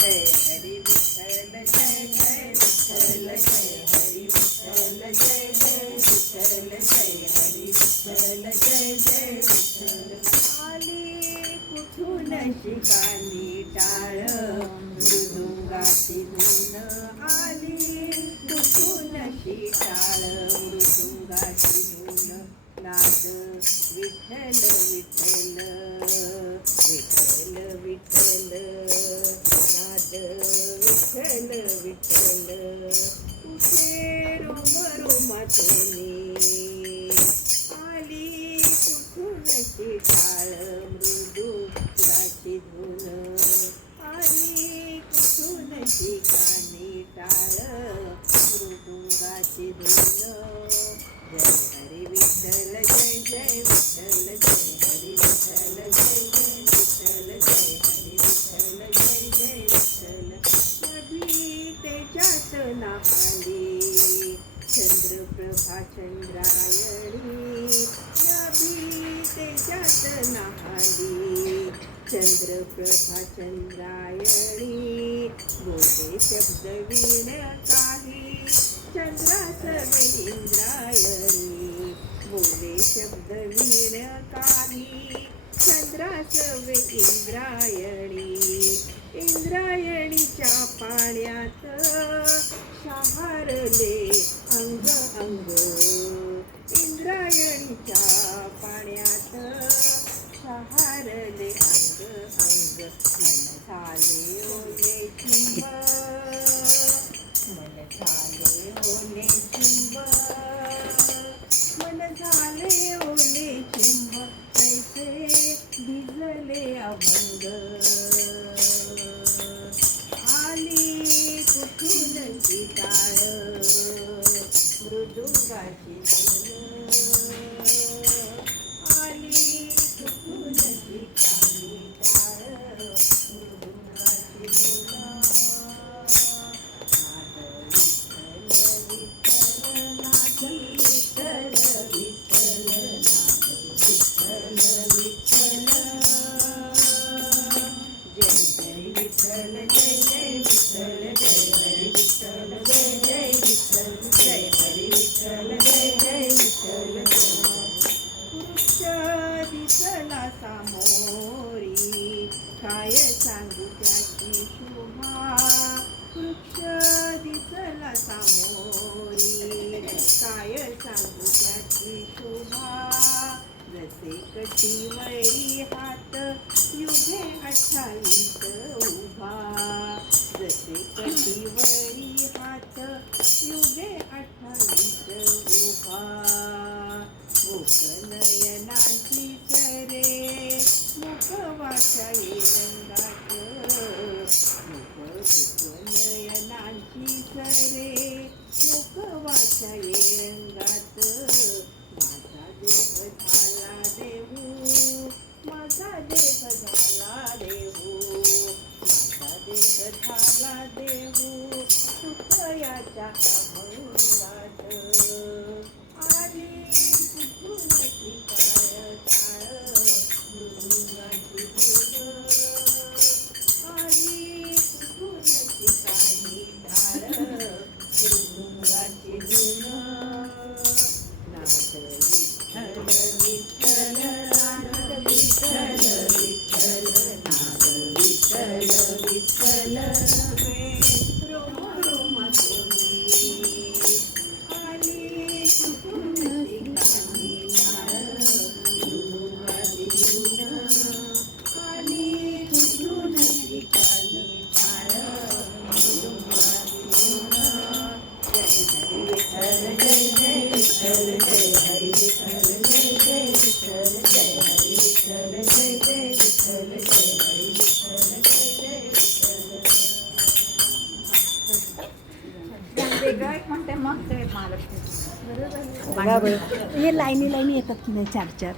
जय हरी विठ्ठल जय जय विठ्ठल जय हरी विठ्ठल जय जय विठ्ठल जय हरी विठ्ठल जय जय विठ्ठल आली कुठून शिकानी टाळ मृदुंगाची धून आली कुठून शिटाळ मृदुंगाची धून नाद विठ्ठल विठ्ठल विठ्ठल विठ्ठल. विठ्ठल विठ्ठल कुठे रोम रोमातोनी आली? कुठून टाळ मृदू गाची धुन आली? कुठून ठिकाणी टाळ मृदुंगाची धुन? तेजात नाहाली चंद्रप्रभा चंद्रायणी नभी तेजात नाहाली चंद्रप्रभा चंद्रायणी. बोले शब्द वीण काही चंद्रास इंद्रायणी बोले शब्द वीण काही चंद्रास इंद्रायणी इंद्रायणीच्या पाण्यात शहारले अंग अंग. इंद्रायणीच्या पाण्यात शहारले अंग अंग. मन झाले. कुठून ती टाळ मृदुंगाची धून आली कुठून ती काळी टाळ मृदुंगाची धून नाद दिसला सामोरी काय सांगू त्याची शोभा जसे कटीवरी हात युगे अठ्ठावीस उभा जसे कटीवरी हात युगे अठ्ठावीस उभा नयनाची करे मुखवाच्या रंगात मुख नयनाची करे मुखवाच्या रंगात माझा देह झाला देऊ माझा देह झाला देऊ माझा देह झाला देऊ सुखयाच्या अभंगात. आली कुठून Amen. वेगळं एक म्हणते मग ते महालक्ष्मी. हे लाईनी लाईनी येतात की नाही चार चार?